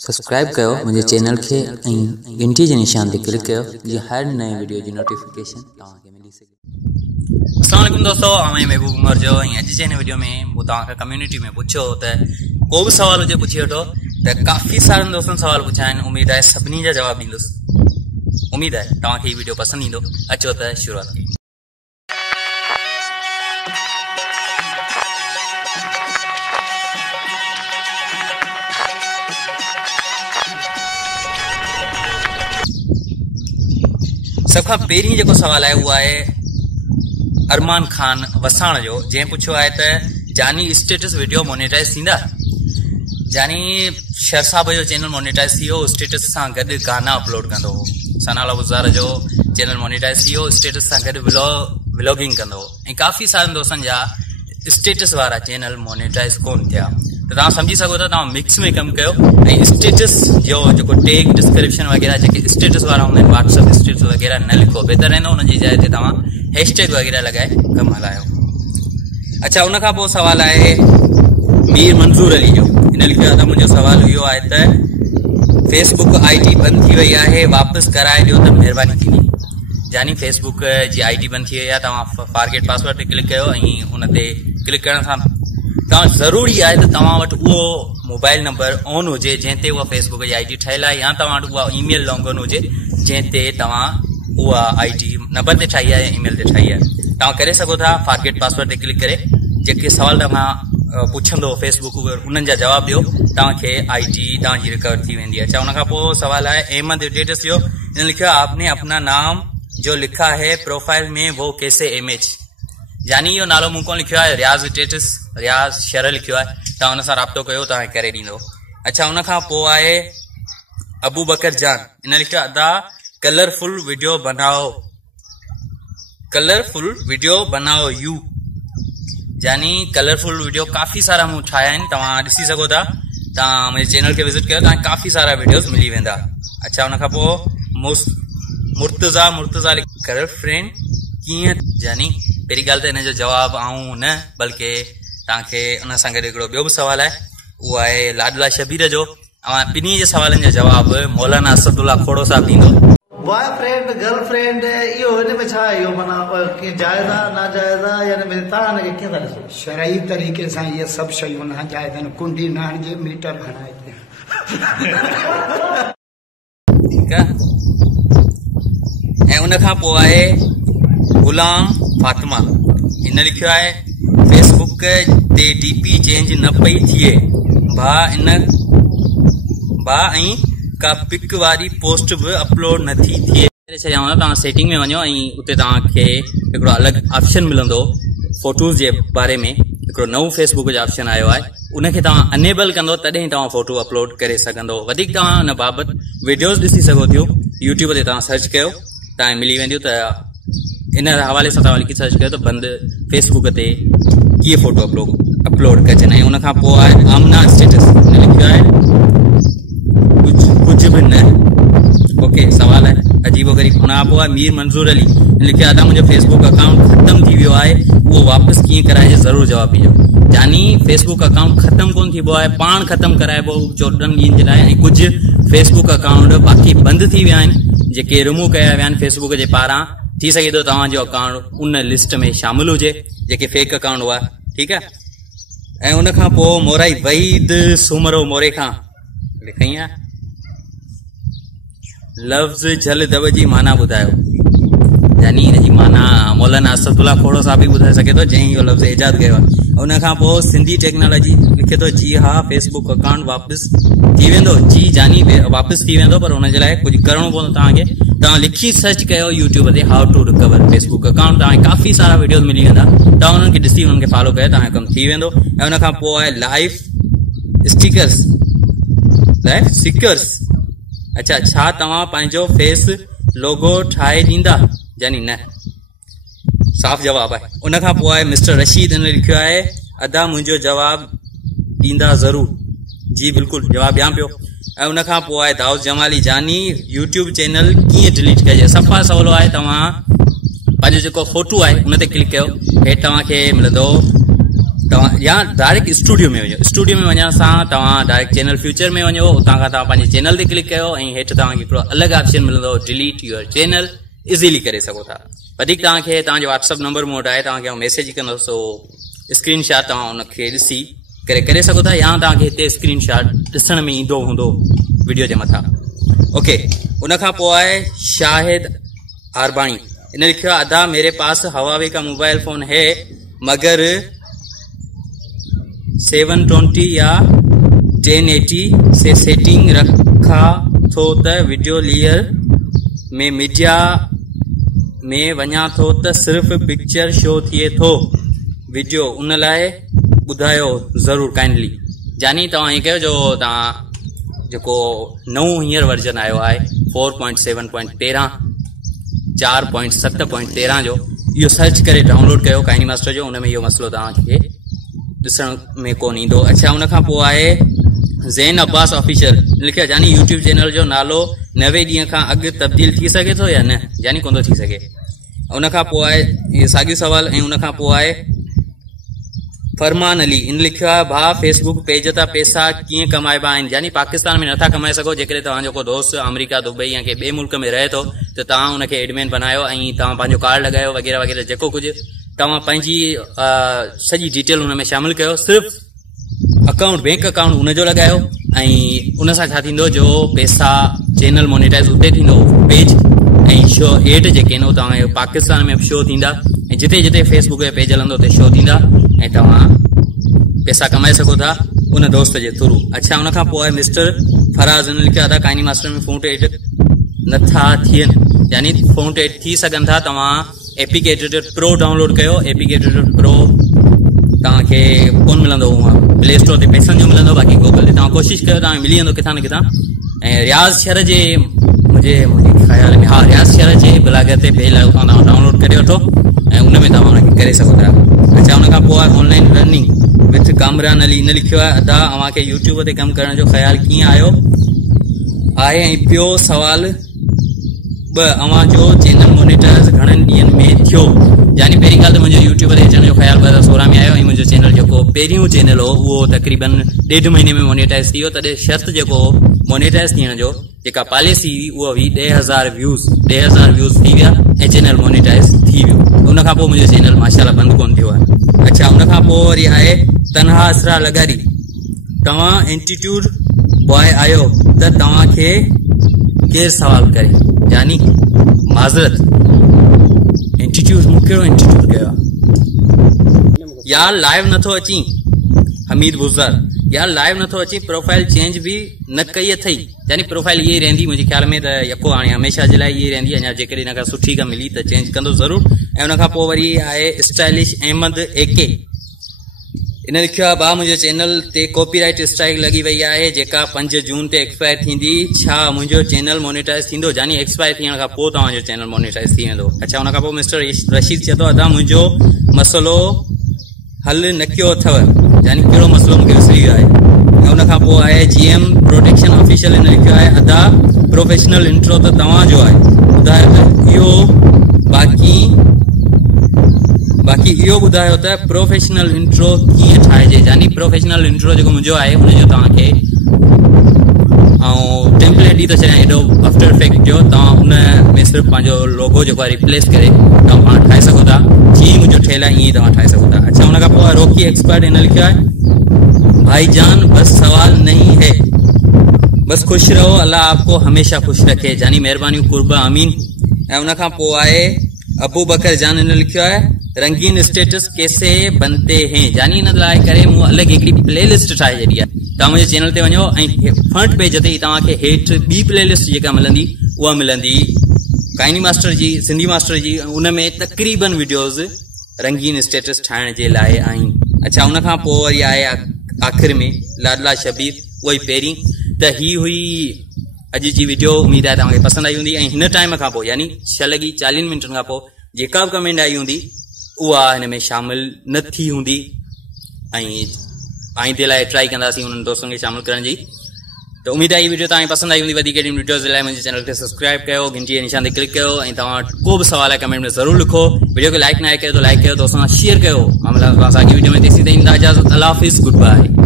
सब्सक्राइब कयो मुझे चैनल के घंटी के निशान पे क्लिक कयो जी हर नए वीडियो की नोटिफिकेशन तव्हांखे मिली सके। अस्सलाम वालेकुम दोस्तों, मैं महबूब ھنگورجو अज जे वीडियो में वो कम्युनिटी में पूछो तो को भी सवाल हुए पूछी वो तो काफ़ी सारे दोस्तों सवाल पूछा है। उम्मीद है सभी का जवाब दींदुसि। उम्मीद है तव्हांखे वीडियो पसंद ईंदो। अचो तो शुरुआत कयूं। सब खां पहिरीं जेको सवाल है वो है अरमान खान वसाण जो, जैं पुछो है तो जानी स्टेटस वीडियो मोनेटाइज थींदा। जानी शेयर साहब जो चैनल मोनेटाइज थी स्टेटस से गड गाना अपलोड कंदो हो। सनाला गुज़ार जो चैनल मोनेटाइज थी स्टेटस से गड व्लॉगिंग कंदो हो। काफ़ी सारे दोस्तन जा स्टेटस वाला चैनल मोनेटाइज कोन थिया। तो तुम समझी सको था मिक्स में कम कयो। स्टेटस जो टैग डिस्क्रिप्शन वगैरह जो स्टेटस वाला होंगे वाट्सप स्टेटस वगैरह न लिखो, बेहतर रहंदो उन जी जाइ ते तव्हां हैशटैग वगैरह लगाए कम हलायो। अच्छा, उन खां पोइ सवाल है मीर मंसूर अली जो। इन लिखियो था मुझो सवाल इहो आहे त फेसबुक आईडी बंद थी वई है, वापस कराए दियो तो मेहरबानी थींदी। यानी फेसबुक जी आईडी बंद थी वई आहे, तव्हां फॉरगेट पासवर्ड ते क्लिक कयो ऐं उन ते क्लिक करण सां तव्हां ज़रूरी है तो तव्हां वटि उहो मोबाइल नंबर ऑन हुजे जैसे वो फेसबुक की आईडी ठहल है, या तव्हां वटि उहा ईमेल लॉगिन हुजे जैसे तव्हां उहा आईडी नंबर ते ठाही है या ईमेल ते ठाही है। तव्हां करे सको था फॉरगेट पासवर्ड ते क्लिक करे जेके सवाल तव्हां पुछंदो फेसबुक उन्हनि जा जवाब दियो, तव्हांखे आईडी तव्हांजी रिकवर थी वेंदी। अच्छा, उन खां पोइ सवाल है अहमद डेटस जो। इन लिखियो आपने अपना नाम जो लिखा है प्रोफाइल में वो कैसे इमेज। यानी यो नालो मूं को लिखियो है रियाज़ स्टेटस, रियाज़ शहर लिखियो है, तव्हां उन सां राब्तो कयो तव्हांखे करे ॾींदो। अच्छा, उन खां पोइ आहे अबू बकर जान। इन लिखियो अदा कलरफुल वीडियो बनाओ, कलरफुल वीडियो बनाओ यू। यानी कलरफुल वीडियो काफ़ी सारा मूं ठाहिया आहिनि, तव्हां ॾिसी सघो था। तव्हां मुंहिंजे चैनल के विज़िट कयो, तव्हांखे काफ़ी सारा वीडियोस मिली वेंदा। अच्छा, उन खां पोइ मुर्तज़ा गर्लफ्रेंड कीअं। यानी पहिरीं ॻाल्हि त हिन जो जवाब आऊं न बल्कि तव्हांखे उन सां गॾु हिकिड़ो ॿियो बि सवाल आहे, उहो आहे लाडला शबीर जो। ऐं ॿिन्ही जे सवालनि जो जवाब मौलाना असदुल्ला खोड़ो साहब ॾींदो। बॉयफ्रेंड गर्लफ्रेंड इहो हिन में छा इहो माना जायज़ आहे नाजायज़ आहे, यानी तव्हां हिनखे कीअं था ॾिसो? शरई तरीक़े सां इहे सभु शयूं नाजायज़ आहिनि। कुंडी न हणिजे, मीटर हणाइजे। ठीकु आहे। ऐं उन खां पोइ आहे गुलाम फातिमा। इन लिखियो है फेसबुक ते डीपी चेंज न पई थिए भा ऐं का पिक वारी पोस्ट भी अपलोड न थी थिए। छॾियांव तव्हां सेटिंग में वञो ऐं उते तव्हांखे हिकिड़ो अलॻि ऑप्शन मिलंदो फोटोज़ जे बारे में। हिकिड़ो नओं फेसबुक जो ऑप्शन आयो आहे, उनखे तव्हां अनेबल कंदो तॾहिं तव्हां फोटो अपलोड करे सघंदो। वधीक तव्हां उन बाबति वीडियोज़ ॾिसी सघो थियो। यूट्यूब ते तव्हां सर्च कयो तव्हां मिली वेंदियूं। त इन हवाले से तव्हां लिखी सर्च कयो तो बंद फेसबुक ते कीअं फोटो अपलोड कजनि। ऐं उन खां पोइ आहे आमना स्टेटस। लिखियो है कुछ भी न। ओके, सवाल है अजीबो गरीब। उन खां पोइ आहे मीर मंसूर अली। लिखियो आहे मुंहिंजो फेसबुक अकाउंट ख़त्म थी वियो आहे, उहो वापसि कीअं कराइजे, ज़रूरु जवाब ॾिजो। यानी फेसबुक अकाउंट ख़त्म कोन थीबो आहे, पाण ख़त्म कराइबो 14 ॾींहंनि जे लाइ। ऐं कुझु फेसबुक अकाउंट बाक़ी बंदि थी विया आहिनि जेके रिमूव कया विया आहिनि फेसबुक जे पारां। थी सके तो तव्हांजो अकाउंट उन लिस्ट में शामिल हुजे जेके फेक अकाउंट हुआ। ठीक है। ऐं उन खां पोइ मोराई वहीद सूमरो मोरे खां लिखई आहे लफ़्ज़ जल दव जी माना ॿुधायो। यानी इन जी माना मौलाना असदुल्ला खोड़ो साहब भी ॿुधाए सघे थो जंहिं इहो लफ़्ज़ ईजाद कयो आहे। उन खां पोइ सिंधी टेक्नोलॉजी लिखे थो जी हाँ फेसबुक अकाउंट वापसि थी वेंदो। जी जानी वापसि थी वेंदो, पर हुन जे लाइ कुझु करिणो पवंदो तव्हांखे। तव्हां लिखी सर्च कयो यूट्यूब ते how to recover Facebook account, तव्हांखे काफ़ी सारा वीडियोस मिली वेंदा। तव्हां उन्हनि खे ॾिसी उन्हनि खे फॉलो कयो, तव्हांजो कमु थी वेंदो। ऐं उन खां पोइ आहे लाइफ सिक्योर्स। अच्छा, छा तव्हां पंहिंजो फेस लोगो ठाहे ॾींदा? यानी न, साफ़ जवाब आहे। उन खां पोइ आहे मिस्टर रशीद। इन लिखियो आहे अदा मुंहिंजो जवाब ॾींदा ज़रूर। जी बिल्कुलु जवाब ॾियां पियो। ऐं उन खां पोइ आहे दाऊद जमाली जानी यूट्यूब चैनल कीअं डिलीट कजे। सफ़ा सवलो आहे, तव्हां पंहिंजो जेको फोटो आहे उन ते क्लिक कयो, हेठि तव्हांखे मिलंदो या डायरेक्ट स्टूडियो में वञो। स्टूडियो में वञण सां तव्हां डायरेक्ट चैनल फ्यूचर में वञो, उतां खां तव्हां पंहिंजे चैनल ते क्लिक कयो ऐं हेठि तव्हांखे हिकिड़ो अलॻि ऑप्शन मिलंदो डिलीट योर चैनल, इज़ीली करे सघो था। वधीक तव्हांखे तव्हांजो वाट्सअप नंबर मूं वटि आहे, तव्हांखे मैसेज कंदो सो स्क्रीनशॉट तव्हां उनखे ॾिसी करे सघो था, या तव्हांखे हिते स्क्रीनशॉट ॾिसण में ईंदो हूंदो वीडियो जे मथां। ओके, उनखां पोइ आहे शाहिद आरबाणी। इन लिखियो आहे अदा मेरे पास हवावे का मोबाइल फोन है मगर 720 या 1080 से सेटिंग रखा थो त वीडियो लेयर में मीडिया में वञा थो त सिर्फ़ पिक्चर शो थिए थो, वीडियो उन लाइ ॿुधायो ज़रूर काइंडली। यानी तव्हां हीअं कयो, जो तव्हां जेको नओं हींअर वर्जन आयो आहे 4.7.13 4.7.13 जो, इहो सर्च करे डाउनलोड कयो काइनीमास्टर जो, उन में इहो मसइलो तव्हांखे ॾिसण में कोन ईंदो। अच्छा, उनखां पोइ आहे ज़ैन अब्बास ऑफिशियल लिखियो, यानी यूट्यूब चैनल जो नालो 90 ॾींहं खां अॻु तब्दील थी सघे थो या न, यानी कोन थो थी सघे। उनखां पोइ आहे इहे साॻियो सवाल। ऐं उनखां पोइ आहे फरमान अली, इन लिखियो आहे भाउ फेसबुक पेज तां पैसा कीअं कमाइबा आहिनि, यानी पाकिस्तान में नथा कमाए सघो, जेकॾहिं तव्हांजो को दोस्त अमेरिका दुबई या कंहिं ॿिए मुल्क में रहे थो त तव्हां उनखे एडमिन बनायो ऐं तव्हां पंहिंजो कार्ड लॻायो वग़ैरह वग़ैरह, जेको कुझु तव्हां पंहिंजी सॼी डिटेल हुन में शामिल कयो, सिर्फ़ु अकाउंट बैंक अकाउंट उनजो लॻायो ऐं उन सां छा थींदो, जो पैसा चैनल मोनेटाइज़ उते थींदो पेज ऐं शो एड जेके आहिनि तव्हांजे पाकिस्तान में शो थींदा ऐं जिते जिते फेसबुक जो पेज हलंदो उते शो थींदा ऐं तव्हां पैसा कमाए सघो था उन दोस्त जे थ्रू। अच्छा, उनखां पोइ आहे मिस्टर फराज़, इन लिखियो आहे काइनीमास्टर में फ़ोन एड नथा थियनि, यानी फ़ोन एड थी सघनि था। तव्हां एप्लीकेटेड प्रो डाउनलोड कयो, एप्लीकेटेड प्रो तव्हांखे कोन मिलंदो, प्ले स्टोर ते पैसनि जो मिलंदो, बाक़ी गूगल ते तव्हां कोशिशि कयो, तव्हांखे मिली वेंदो किथां न किथां। ऐं रियाज़ शहर जे मुंहिंजे ख़्याल में रियाज़ शहर जे ब्लॉगर ते पेज तव्हां डाउनलोड करे वठो ऐं उन में तव्हां हुनखे करे सघो था। अच्छा, उनखां पोइ आहे ऑनलाइन लर्निंग विथ कामरान अली, इन लिखियो आहे अदा अव्हांखे यूट्यूब ते कमु करण जो ख़्यालु कीअं आयो आहे, ऐं ॿियो सवाल 2 अव्हांजो चैनल मोनेटाइज़ घणनि ॾींहंनि में थियो, यानी पहिरीं ॻाल्हि त मुंहिंजो यूट्यूब ते अचण जो ख़्यालु 2016 में आयो ऐं मुंहिंजो चैनल जेको पहिरियों चैनल हो उहो तक़रीबन 1.5 महीने में मोनेटाइज़ थी वियो। तॾहिं शर्त जेको मोनेटाइज़ थियण जो जेका पॉलिसी हुई उहा हुई 10,000 व्यूज़ थी विया ऐं चैनल मोनेटाइज़ थी वियो। उनखां पोइ मुंहिंजो चैनल माशाल्लाह बंदि कोन थियो आहे। अच्छा, उनखां पोइ वरी आहे तनहा असरा लगारी, तव्हां एंटीट्यूड बॉय आहियो त तव्हांखे केरु सवाल करे, यानी माज़रत एंटीट्यूड मूं कहिड़ो एंटीट्यूड कयो आहे, यार लाइव नथो अची हमीद बुज़ार, यार लाइव नथो अची प्रोफाइल चेंज भी न कई अथई, यानी प्रोफाइल ये रहंदी मुझे ख्याल में त यको हाणे हमेशा जे लाइ ये रहंदी, अञा जेकॾहिं हिन खां सुठी का मिली त चेंज कंदो ज़रूर। ऐं उनखां पोइ वरी आहे स्टाइलिश अहमद AK, इन लिखियो आहे भाउ मुंहिंजो चैनल ते कॉपीराइट स्ट्राइक लॻी वई आहे जेका 5 जून ते एक्सपायर थींदी, छा मुंहिंजो चैनल मोनेटाइज़ थींदो, यानी एक्सपायर थियण खां पोइ तव्हांजो चैनल मोनेटाइज़ थी वेंदो। अच्छा, उनखां पोइ मिस्टर रशीद चए थो अदा मुंहिंजो मसइलो हल न कयो अथव, यानी कहिड़ो मसइलो मूंखे विसरी वियो आहे। ऐं उनखां पोइ आहे GM प्रोटेक्शन ऑफिशियल, इन लिखियो आहे अदा प्रोफेशनल इंट्रो त तव्हांजो आहे, ॿुधायो त इहो बाक़ी इहो ॿुधायो त प्रोफेशनल इंट्रो कीअं ठाहिजे, यानी प्रोफेशनल इंट्रो जेको मुंहिंजो आहे उनजो तव्हांखे ऐं टेम्पलेट ॾेई थो छॾियां एडो आफ्टर इफेक्ट जो, तव्हां उन में सिर्फ़ु पंहिंजो लोगो जेको आहे रिप्लेस करे तव्हां पाण ठाहे सघो था, जीअं मुंहिंजो ठहियलु आहे ईअं तव्हां ठाहे सघो था। अच्छा, उनखां पोइ रोकी एक्सपर्ट, इन लिखियो आहे भाईजान बस सवाल नहीं है, बस खुश रहो, अल्लाह आपको हमेशा खुश रखे, यानी मेहरबानी कुर्बा आमीन। ऐं उनखां पोइ आहे अबू बकर जान, इन लिखियो आहे रंगीन स्टेटस कैसे बनते हैं, यानी इन लाइ करे मूं अलॻि हिकिड़ी प्लेलिस्ट ठाहे छॾी आहे। तव्हां मुंहिंजे चैनल ते वञो ऐं फ्रंट पेज ते ई तव्हांखे हेठि ॿी प्लेलिस्ट जेका मिलंदी उहा मिलंदी काइनीमास्टर जी, सिंधी मास्टर जी, उन में तक़रीबन वीडियोज़ रंगीन स्टेटस ठाहिण जे लाइ आहिनि। अच्छा, उनखां पोइ वरी आहे आख़िर में लाडला शबीर, उहा ई पहिरीं त ही हुई अॼु जी वीडियो, उमेद आहे तव्हांखे पसंदि आई हूंदी। ऐं हिन टाइम खां पोइ यानी 6:40 खां पोइ जेका बि कमेंट आई हूंदी उहा हिन में शामिल न थी हूंदी ऐं आईंदे लाइ ट्राई कंदासीं उन्हनि दोस्तनि खे शामिल करण जी। त तो उम्मीद है ये वीडियो तव्हांखे पसंद आई हूंदी। वधीक वीडियोस जे लाइ मुंहिंजे चैनल खे सब्सक्राइब कयो, घंटी जे निशान ते क्लिक कयो ऐं तव्हां को बि सवाल आहे कमेंट में ज़रूर लिखो। वीडियो खे लाइक न कयो तो लाइक कयो, दोस्तों सां शेयर कयो। मामला असांजी वीडियो में तेसीं ताईं इजाज़त, अल्लाह हाफ़िज़, गुड बाय।